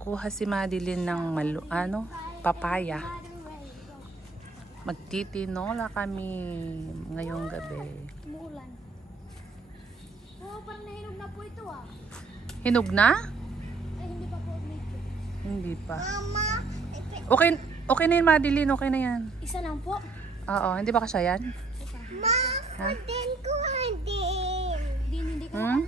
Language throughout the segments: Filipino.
Kukuha si Madeline ng papaya. Magtitinola kami ngayong gabi. Mulan. Oh, parang nahinog na po ito ah. Hinog na? Ay, hindi pa po medyo. Hindi pa. Mama, Okay na yan, Madeline. Okay na yan. isa lang po. Oo, hindi ba kasya yan? Ma, Ha? Hindi ko Hmm?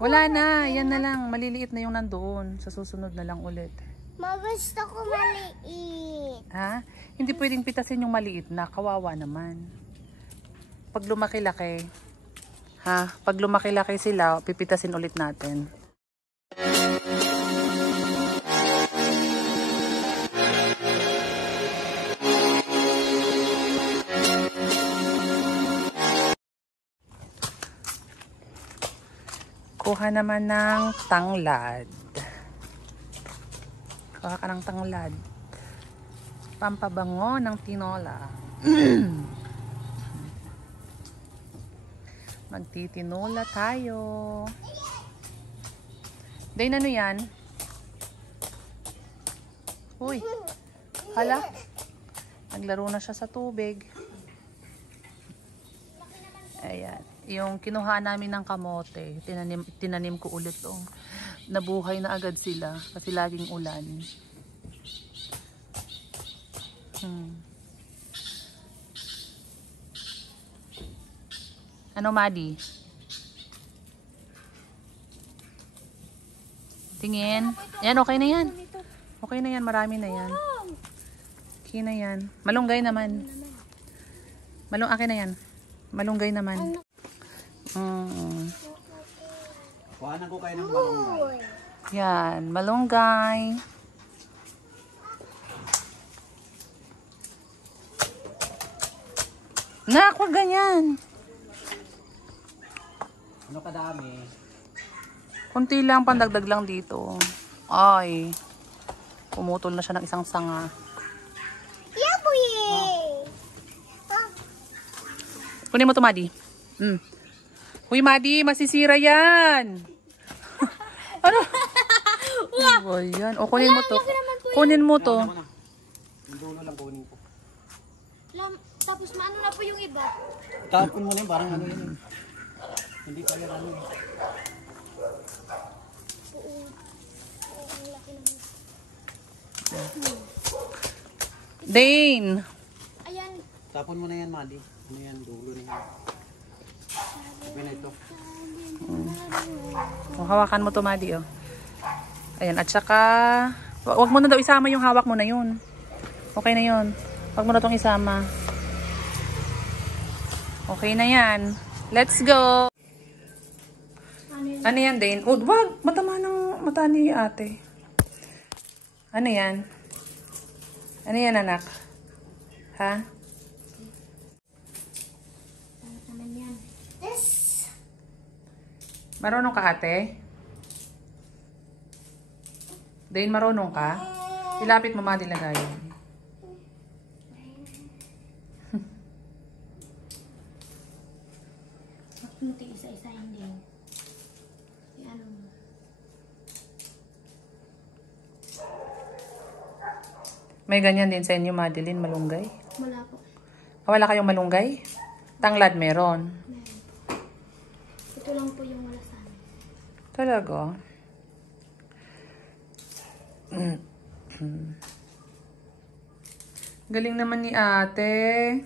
Wala na. Yan na lang. Maliliit na yung nandoon. Sa susunod na lang ulit. Gusto ko maliit. Ha? Hindi pwedeng pitasin yung maliit na. Kawawa naman. Pag lumaki-laki, pag lumaki-laki sila, pipitasin ulit natin. Kuha naman ng tanglad. Kuha ka ng tanglad. Pampabango ng tinola. Magtitinola tayo. Dahil ano yan? Uy. Hala. Naglaro na siya sa tubig. Ayan. Yung kinuha namin ng kamote, tinanim ko ulit nabuhay na agad sila kasi laging ulan. Ano, Madi? Tingin. Yan, okay na yan. Okay na yan, marami na yan. Okay na yan. Malunggay naman. Akin na yan. Malunggay naman. Kuhanan ko kayo ng malunggay. Yan, malunggay. Nak, wag ganyan. Ano kadami? Kunti lang, pandagdag lang dito. Ay, pumutol na siya ng isang sanga. Kunin mo to, Madi. Uy, Madi, masisira yan. Ano? Ano ba yan? O, kunin mo to. Kunin mo to. Yung dulo lang kunin ko. Tapos maano na po yung iba. Tapon mo na yun, parang ano yun. Hindi pa yan ano. Dane. Ayan. Tapon mo na yan, Madi. Ano yan, dulo na yan. Sabi na ito. O, hawakan mo to, Madi, oh. Ayan, at saka, wag mo na daw isama yung hawak mo na yun. Okay na yun. Wag mo na tong isama. Okay na yan. Let's go! Ano yan, Dane? Oh, wag! Mata ni ate. Ano yan? Ano yan, anak? Ha? Marunong ka, ate? Dane, marunong ka? Ilapit mo, Madi, lagayin. Muti isa-isa hindi. Ano mo? May ganyan din sa inyo, Madeline, malunggay? Wala po. Wala kayong malunggay? Tanglad meron. Ito lang po yung wala sa amin. Talaga? Galing naman ni ate.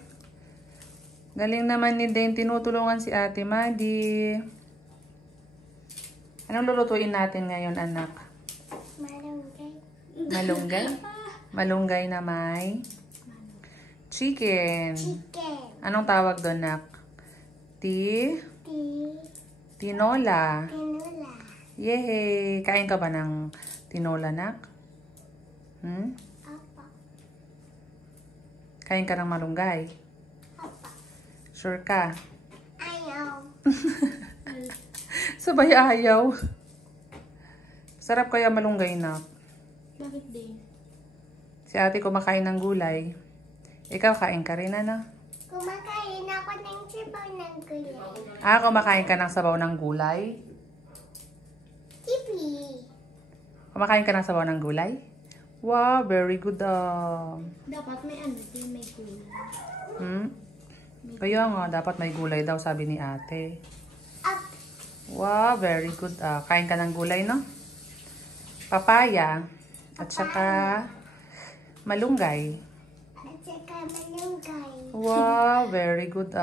Galing naman ni Dane. Tinutulungan si ate Madi. Anong lulutuin natin ngayon, anak? Malunggay. Malunggay? Malunggay na may chicken. Anong tawag doon, nak? Tinola. Yehey! Kain ka ba ng tinola, nak? Apa. Kain ka ng malunggay? Apa. Sure ka? Ayaw. Sabay ayaw. Sarap kaya malunggay, nak? Bakit din? Si ate kumakain ng gulay. Ikaw, kain ka rin, ano? Kumakain ako ng sabaw ng gulay. Kumakain ka ng sabaw ng gulay? Tipi. Kumakain ka ng sabaw ng gulay? Wow, very good. Dapat may ano, may gulay. Kaya nga, dapat may gulay daw, sabi ni ate. Wow, very good. Kain ka ng gulay, no? Papaya. At saka malunggay. At saka malunggay. Wow, very good.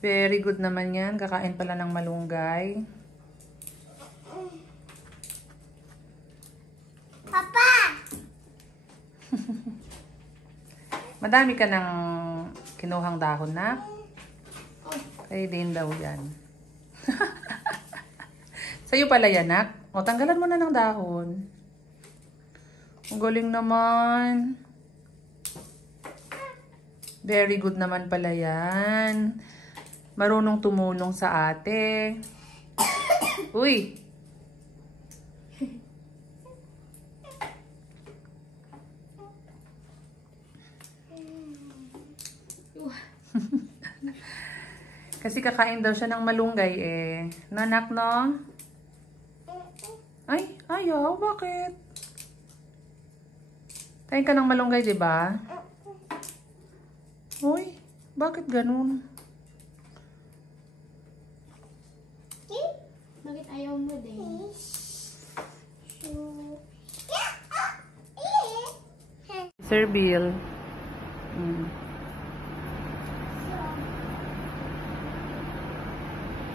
Very good naman yan. Kakain pala ng malunggay. Papa! Madami ka ng kinuhang dahon na. Kaya din daw yan. Sa'yo pala yan, nak. O, tanggalan mo na ng dahon. Ang galing naman. Very good naman pala yan. Marunong tumulong sa ate. Uy! Kasi kakain daw siya ng malunggay eh. Nanak, no? Ay, ayaw. Bakit? Kain ka ng malunggay, di ba? Uy, bakit ganun? Bakit ayaw mo din? Sir Bill.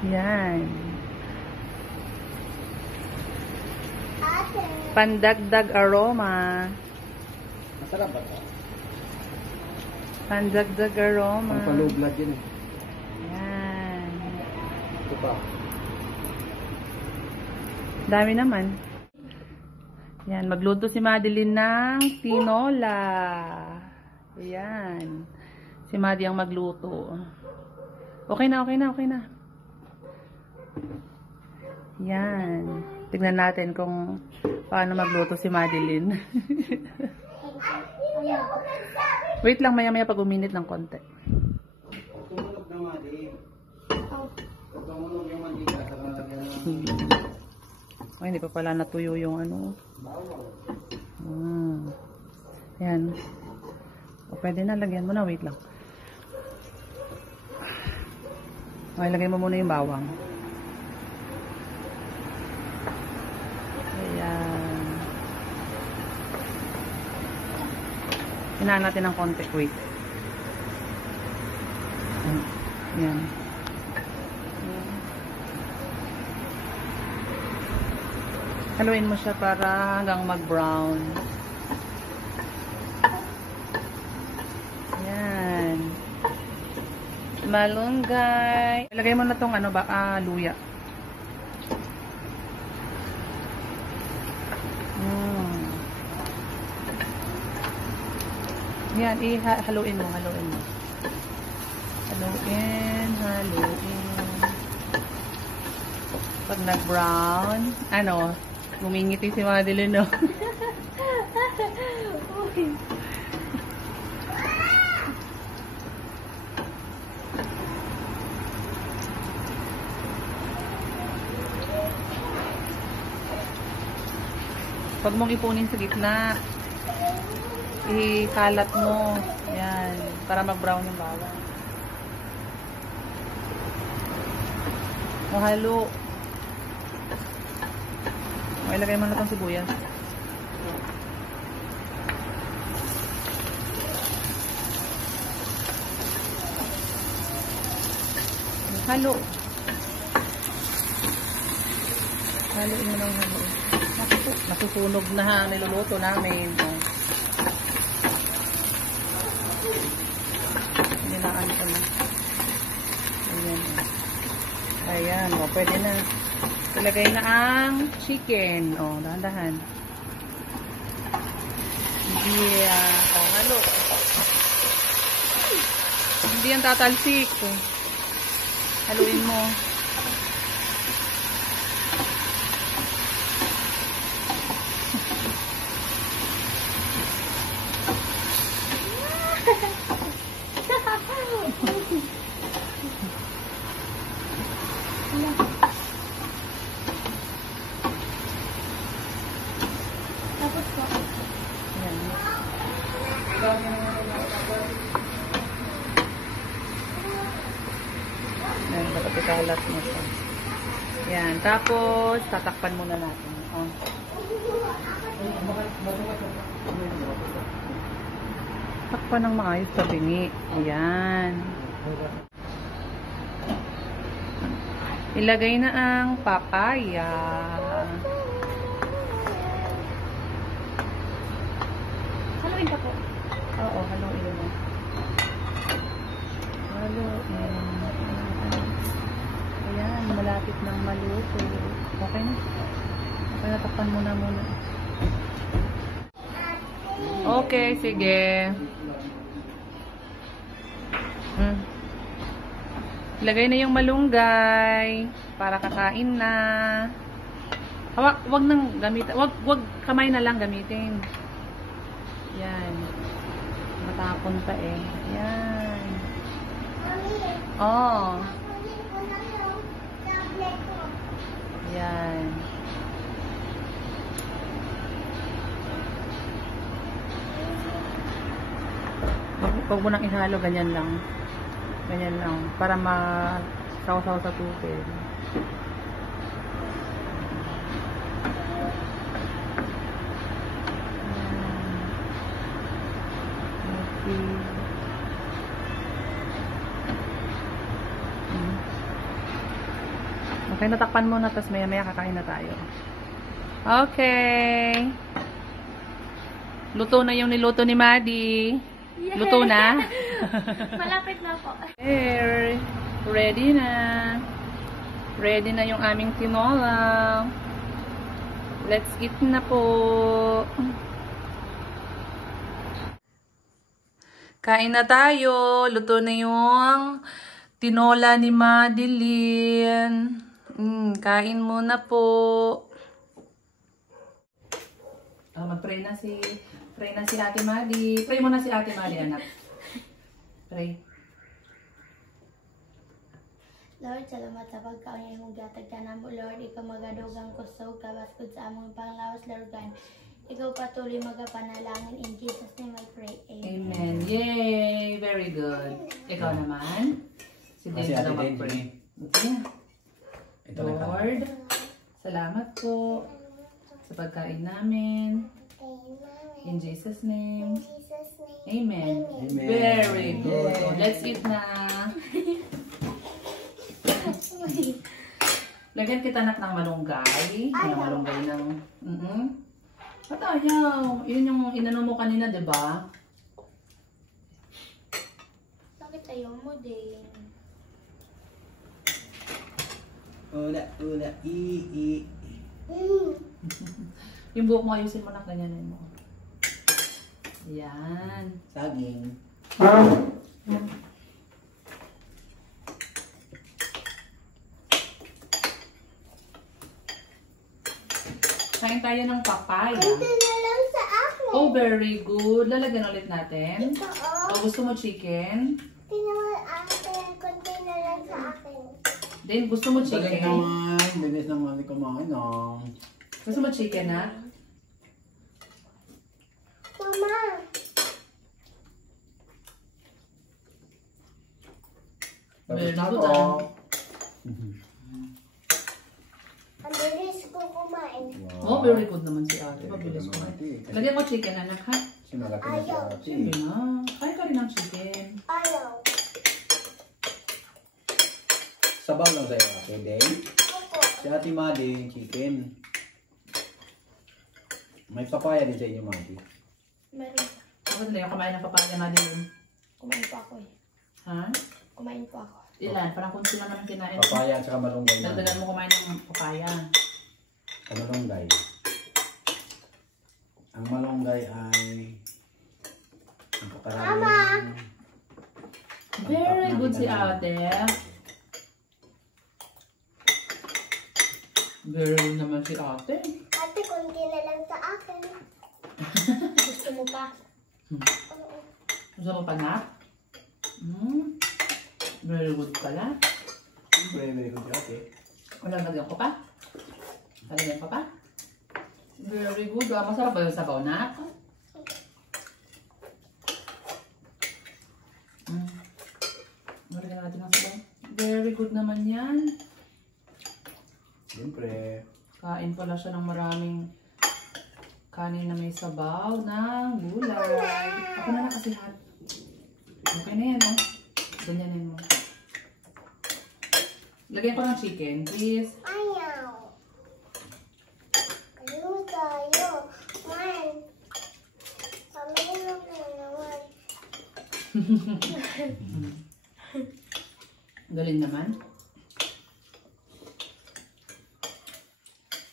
Yan. Pandagdag aroma. Masarap ba ito? Pandagdag aroma. Ang pa-low blood yun eh. Yan. Ito pa. Dami naman. Yan. Magluto si Madeline ng tinola. Yan. Si Madi ang magluto. Okay na, okay na, okay na. Yan. Tignan natin kung paano magluto si Madeline. Wait lang, maya-maya pag uminit ng konti. Tumunog na Madi. Tumunog yung mantika sa lalagyan ng... Ay, hindi pa pala natuyo yung ano. Yan. O, pwede na, lagyan mo na. Wait lang. Okay, lagyan mo muna yung bawang. Ayan. Hinaan natin ng konti. Wait. Ayan. Haluin mo siya para hanggang mag-brown. Ayan. Malunggay. Ilagay mo na tong ano ba, luya. Yan, haluin mo, haluin mo. Haluin. Pag nag-brown, ano, gumingiti si Madeline, no? Huwag mong ipunin sa gitna. Ikalat mo. Ayan. Para mag-brown yung bawang. Mahalo. Ilagay mo na itong sibuyas. Halo. Haluin mo lang halo. Nasusunog na ha. Niluluto namin. Nilaan ko na. Ayan. Ayan. O, pwede na. Ilagay na ang chicken. O, dahan-dahan. Yeah. O, halo. Hindi yan tatalsik. Haluin mo. Yan. Tapos, tatakpan muna natin. Oh. Takpan ng maayos sa bingi. Ayan. Ilagay na ang papaya. Haluin ka po. Oo, haluin mo. Haluin. Ayan, malapit ng maluto. Okay na. Okay na, takpan muna. Okay, sige. Ilagay na yung malunggay para kakain na. Wag nang gamitin. Wag kamay na lang gamitin. Yan. Matapon pa eh. Yan. Oh. Yan. Huwag mo nang ihalo, ganyan lang. Ganyan lang. Para ma-saw-saw sa tubig. Okay, natakpan muna, tapos maya-maya kakain na tayo. Okay. Luto na yung niluto ni Maddie. Yeah. Luto na. Malapit na po. Here. Ready na. Ready na yung aming tinola. Let's eat na po. Kain na tayo. Luto na yung tinola ni Madeline. Kain muna po. Mag-pray na si Ate Madi. Pray muna si Ate Madi, anak. Pray. Lord, salamat sa pagkaon mong gatag ka namo, Lord. Ikaw magadugang kusog, kabaskod sa among panglawas, Lord God. Ikaw patuloy magapanalangin. In Jesus' name I pray. Amen. Amen. Yay! Very good. Ikaw naman. Si Si Dave Ate na mag-pray. Okay. Ito na ka. Lord, salamat po sa pagkain namin. In Jesus' name. Amen. Amen. Very good. So, let's eat na. Lagyan kita anak ng malunggay. Ng malunggay ng... At ayaw. Yun yung inano mo kanina, di ba? Bakit ayaw mo din? Ula, i. Yung buhok mo, ayusin mo na, ganyanin mo. Yan. Saging. Kain tayo ng papaya. Kunti na lang sa akin. Oh, very good. Lalagyan ulit natin. Ito, oh. O, gusto mo chicken? Tinawal akin. Kunti na lang sa akin. Then, gusto mo Saging chicken? naman. Bilis naman hindi kumain na. Gusto mo chicken, ha? Mama. Very Tapos na good, ako. ah. Ang bilis ko kumain. Oh, very good naman si ate. Mabilis ko. Lagyan mo chicken, anak, ha? Sinagati na si ate. Siyempre na. Kain ka rin ng chicken. Ayaw. Sabaw lang sa'yo ate, Dave. Opo. Si Ate Madi, yung chicken. May papaya din sa inyo, Madi. Meron. Ako na yung kumain ng papaya na din. Kumain po ako eh. Ha? Kumain po ako. Ilan? Parang kunti lang naman kinain. Papaya at saka malunggay na. Dagdagan mo kumain ng papaya. Ang malunggay. Ang malunggay ay ang pakarami. Very good si ate. Very good naman si ate. Ate, kunti na lang sa akin. Gusto mo pa? Oo. Gusto mo pa na? Very good pala. Very good si ate. Wala lagyan ko pa? Lagyan ko pa? Very good. Masarap ba yung sabaw na? Lagyan natin ng sabaw. Very good naman yan. Siyempre. Kain pala siya ng maraming kanin na may sabaw ng gulay. Ako na kasi lahat. Okay na yan, oh. Ganyanin mo. Lagyan ko ng chicken, please. Ayaw. Ayaw tayo. Man. Pamilog na naman. Galing naman.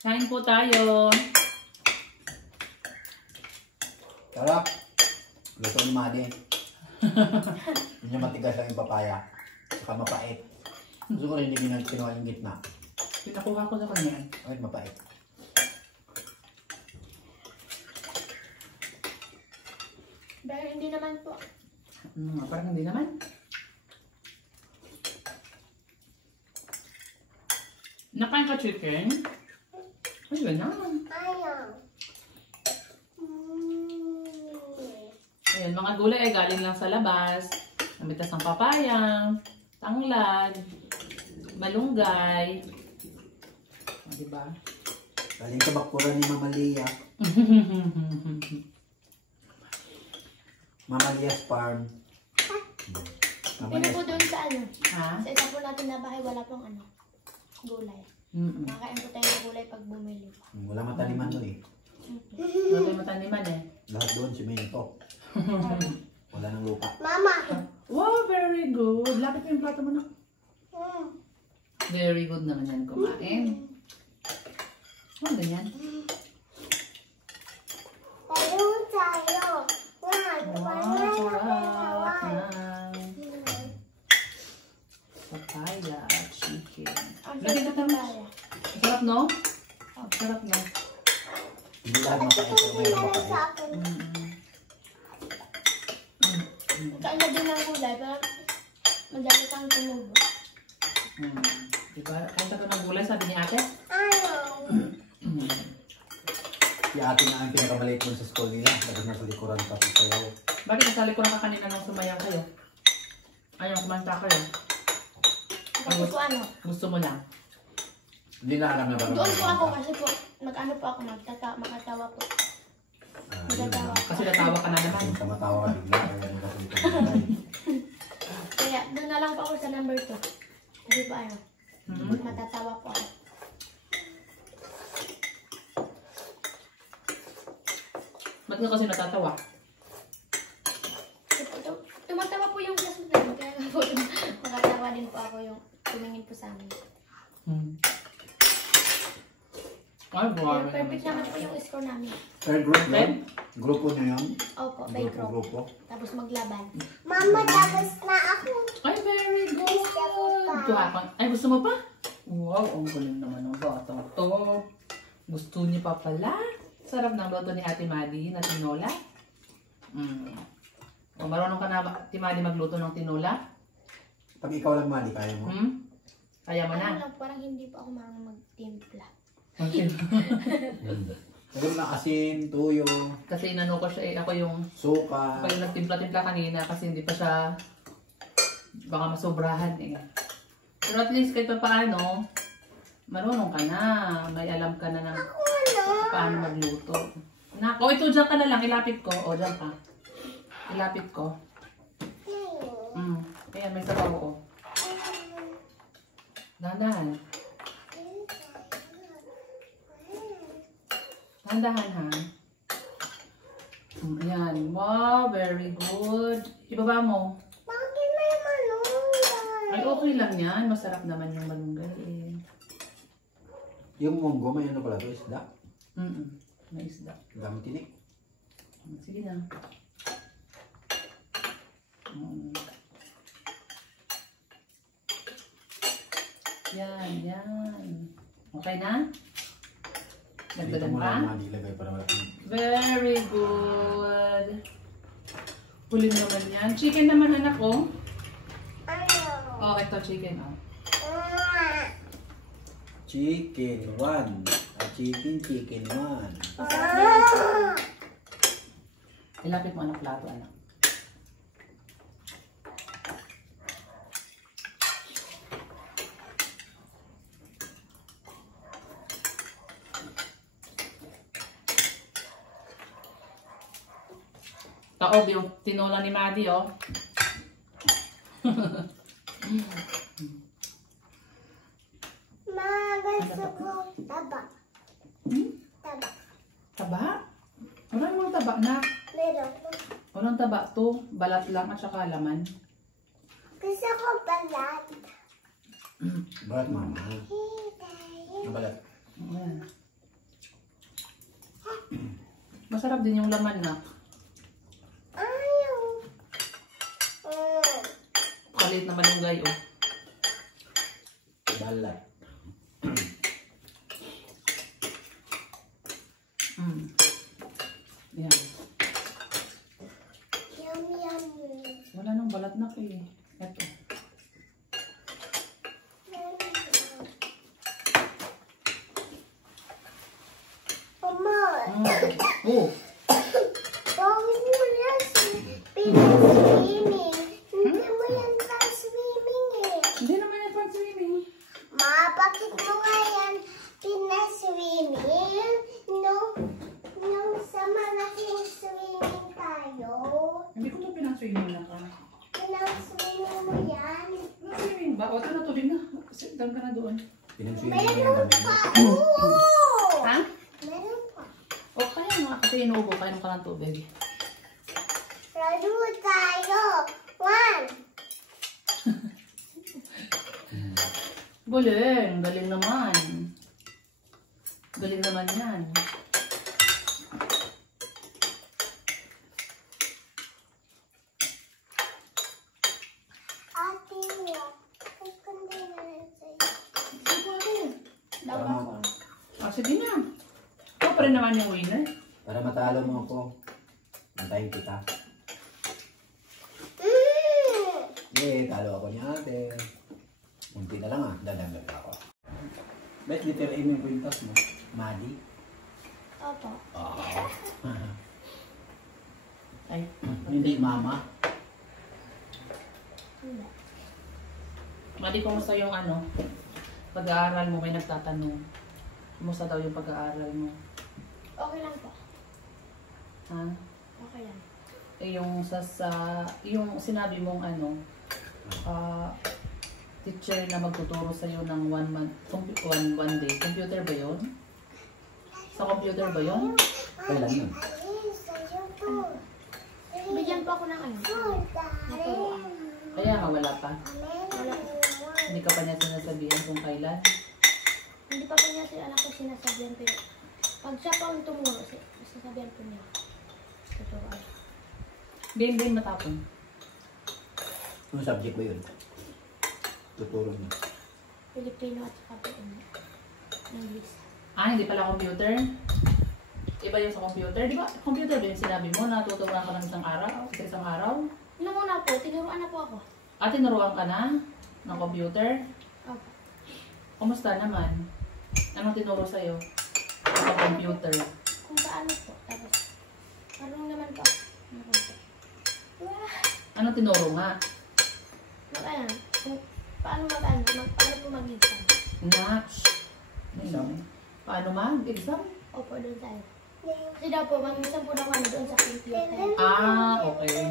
Kain po tayo. Sarap. Luto ni Madi. Hindi niya matigas lang yung papaya. Saka mapait. Gusto ko rin hindi kinuha yung gitna. Pinakuha ko sa kanya. Ay, mapait. Dahil hindi naman po. Parang hindi naman. Nakain ka chicken? Ay, ganun. Ayaw. Ayan, mga gulay ay galing lang sa labas. Namitas ng papaya, tanglad, malunggay. O, diba? Galing sa bakuran ni Mama Lia. Mama Lia's farm. Mama Pino Lia's po doon sa ano? Ha? Sa isa po natin na bahay, wala pong ano. Gulay. Nakakain po tayo ng gulay pag bumili. Wala mataniman doon eh. Wala tayong mataniman eh. Lahat doon, simento. Wala nang lupa. Mama! Wow, very good. Lapit mo yung plato mo na. Very good naman yan kumain. Oh, ganyan. Tayo tayo! Wow, sarap ng papaya chicken. Ang Lagyan sarap ka ng naman. papaya. Sarap, no? Sarap, no? Hindi lahat mapait pero mayroon mapait. Kain na din ng gulay, pero madali kang tumubo. Diba? Kain ka ng gulay, sabi ni ate? Ayaw! Si ate na ang pinakamaliit mo sa school nila. Lagos na sa likuran tapos sayaw. Bakit nasali ko lang ka kanina nung sumayaw kayo? Ayaw, kumanta kayo. Kasi po ano, Gusto mo lang? Hindi na alam na ba? doon po ako kasi po, mag-ano po ako, makatawa po. Magatawa. Kasi natawa ka na naman. Sa matawa ka bigla. Kaya nung kasi ito gulay. Kaya doon na lang po ako sa number 2. Kasi po ano, matatawa po ako. Ba't ka kasi natatawa? Tumatawa po yung classmate namin, kaya nga po makatawa din po ako yung tumingin po sa amin. Ay, Kaya buwan perfect naman po yung score namin. Third group yun? Grupo niyo yun? Opo, by group. Grupo. Tapos maglaban. Mama, tapos na ako. Ay, very good! Kuha ay, gusto mo pa? Wow, ang galing naman ng batang to. Gusto niya pa pala. Sarap ng loto ni Ate Madi na tinola. O, marunong ka na ba, Ate Madi, magluto ng tinola? Pag ikaw lang Mali, kaya mo? Kaya mo Ano na. lang, parang hindi po ako marunong magtimpla. Nagano na asin, tuyo, Kasi inano ko siya eh. Ako yung suka. nagtimpla-timpla kanina kasi hindi pa siya baka masobrahan eh. Pero at least kahit pa paano, marunong ka na. May alam ka na ng paano magluto. O ito, dyan ka na lang. Ilapit ko. O, dyan ka. Ilapit ko. Ayan, may sabaw ko. Dahan-dahan. Dahan-dahan ha. Ayan. Wow, very good. Ibaba mo. Bakit may malunggay? Ay, okay lang yan. Masarap naman yung malunggay eh. Yung munggo, may ano pala ito, isda. May isda. Dami tinik. Sige na. Yan, yan. Okay na? Dito Dagdagan mo pa? lang Mali, lagay para wala. Very good. Huli naman yan. Chicken naman anak ko. Ayaw. Oh, ito chicken oh. Chicken 1. Chicken 1. Ilapit mo anak plato anak. Taob yung tinola ni Maddie, oh. Ma, gusto ko taba. Hmm? Taba. Taba? Wala namang taba na. Meron ko. Walang taba to. Balat lang at saka laman. Gusto ko balat. Balat, mama. Ang balat. Ayan. Masarap din yung laman na. Ayaw. Kalit naman yung gayo. Balat. Yan. Yum, yum. Wala nang balat na eh. Ito. Mama, Oh! bawin mo yan pinag-swimming. Hindi mo yan pa-swimming eh. Hindi naman yan pang swimming. Ma, bakit mo nga yan pinaswimming? Nung sa malaking swimming tayo, Hindi ko ito pinang-swimming na ka. pinaswimming mo yan. Swimming ba? O, ito na tubig na. Sit down ka na doon. Pinag-swimming niya Meron namin. pa. Oo! Ha? Meron pa. O, kaya nga. Kasi inuubo. Kaya ka ng tubig. Laro tayo. One. Galing. Galing naman. Galing naman yan. Ate niya. Kukundi na rin sa'yo. Para, Ah, sige na. Ito pa rin naman yung winner. para matalo mo ako. Antayin kita. Yay, talo ako ni ate. Munti na lang ah, dadagdag ako. Bet, letter A mo yung kwintas mo. Maddie. Opo. Oo. Ay. Hindi mama. Hindi. Madi, kumusta yung ano? Pag-aaral mo, may nagtatanong. Kumusta daw yung pag-aaral mo? Okay lang po. Ha? Okay lang. Eh, yung yung sinabi mong ano, teacher na magtuturo sa'yo ng 1 month, one day. Computer ba yun? Sa computer ba yun? Kailan yun? Ay, sa'yo po. Bigyan po ako ng ano. Naturuan. Kaya nga wala pa. Wala. Hindi ka pa niya sinasabihan kung kailan. Hindi pa po niya si anak ko sinasabihan pero pag siya pa ang tumuro, sasabihan po niya. Tuturuan. Din matapon. Anong subject ba yun? Tuturo mo. Filipino at saka po English. Ah, hindi pala computer? Iba yung sa computer. Di ba? Computer ba yung sinabi mo na tuturuan ka ng isang araw? Sa isang araw? Nung una po, tinuruan na po ako. Ah, tinuruan ka na ng computer? Opo. Kumusta naman? Anong tinuro sa'yo? Sa computer? Kung paano po. Tapos, parang naman po. Ano po? Anong tinuro nga? Ano? Kung paano paano po mag-exam. Natch. Paano mag-exam? Opo, doon tayo. Kasi daw po, mag-exam po na kami doon sa computer. Ah, okay.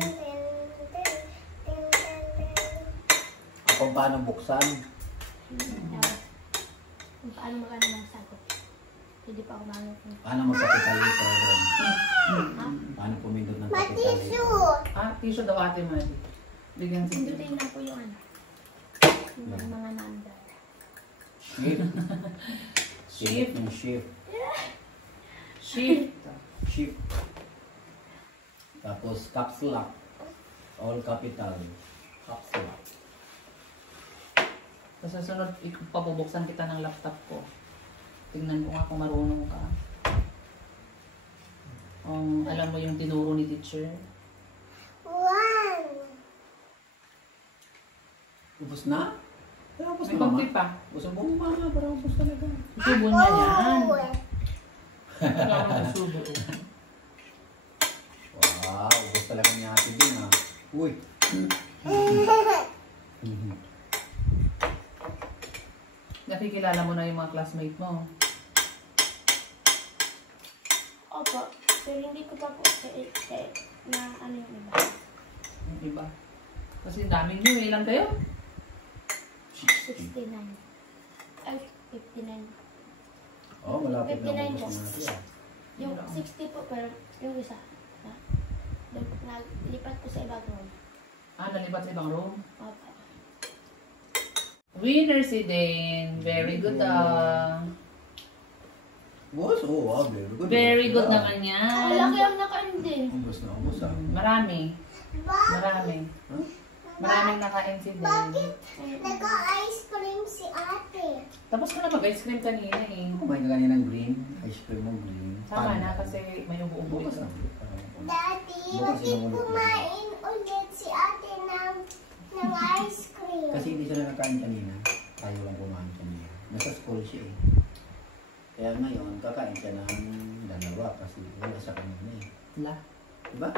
Kung paano buksan, Tapos, kung paano magano ng sagot. Hindi pa ako marunong kung paano magkapitalito doon. ha? Paano pumindot ng Matisu. kapitalito. Ah, tissue daw ate Madi. Bigyan si Pindutin lang po yung ano. Yung mga number. Shift. Shift. Yung shift. Shift. Shift. Tapos caps lock. All capital. Caps lock. Sa susunod, papubuksan kita ng laptop ko. Tingnan ko nga kung marunong ka. Alam mo yung tinuro ni teacher. One. Ubus na? Pero ubus May na mama. konti pa. Ubus mo mama. Para ubus talaga. Subo niya yan. Oh. Wala nang subo. Wow. Ubus talaga niya ate din ha. Uy. Nakikilala mo na yung mga classmate mo. Opo, pero hindi ko pa po na ano yung iba. Yung iba. Kasi dami nyo. Ilan kayo? 69. Ay, 59. Oh, malapit na 59 ubos po. na natin. Yung 60 po, pero yung isa. Naglipat ko sa ibang room. Nalipat sa ibang room. Opo. Winner si Dane. Very good Boss, oh, very good. Very good na. naman Ang yan. laki ang nakain din. Ubos na ubos ah. Marami. Marami. Huh? Maraming nakain si Dane. Nag-ice cream si ate. Tapos ka na mag-ice cream kanina eh. Kumain ka kanina ng green. Ice cream mo green. Tama na kasi may ubo-ubo Bukas ito. na. Daddy, Bukas bakit na ulit. kumain ulit si ate ng ice cream? Kasi hindi siya nakakain kanina. Tayo lang kumain kanina. Nasa school siya eh. Kaya ngayon, kakain siya ng dalawa kasi wala sa kanina eh. La. Diba?